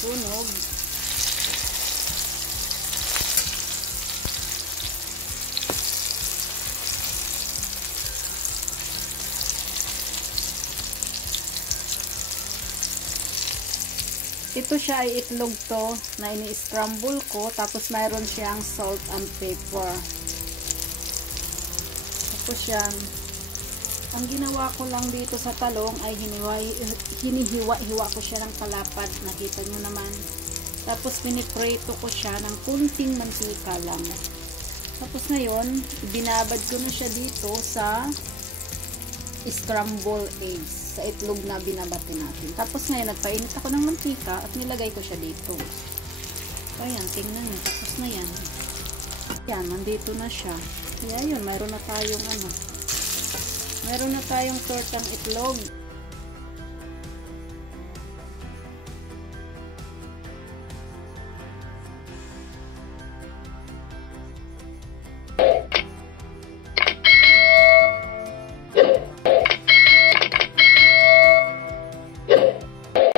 sunog. Ito siya ay itlog to na ini-scramble ko, tapos mayroon siyang salt and pepper. Tapos yan, ang ginawa ko lang dito sa talong ay hinihiwa-hiwa ko siya ng kalapad, nakita nyo naman. Tapos piniprito ko siya ng kunting mantika lang. Tapos ngayon, binabad ko na siya dito sa scramble eggs, sa itlog na binabati natin. Tapos ngayon, nagpainit ako ng mantika at nilagay ko siya dito. So, ayan, tingnan nyo. Tapos na yan. Yan, nandito na siya. Kaya yun, mayroon na tayong tortang itlog.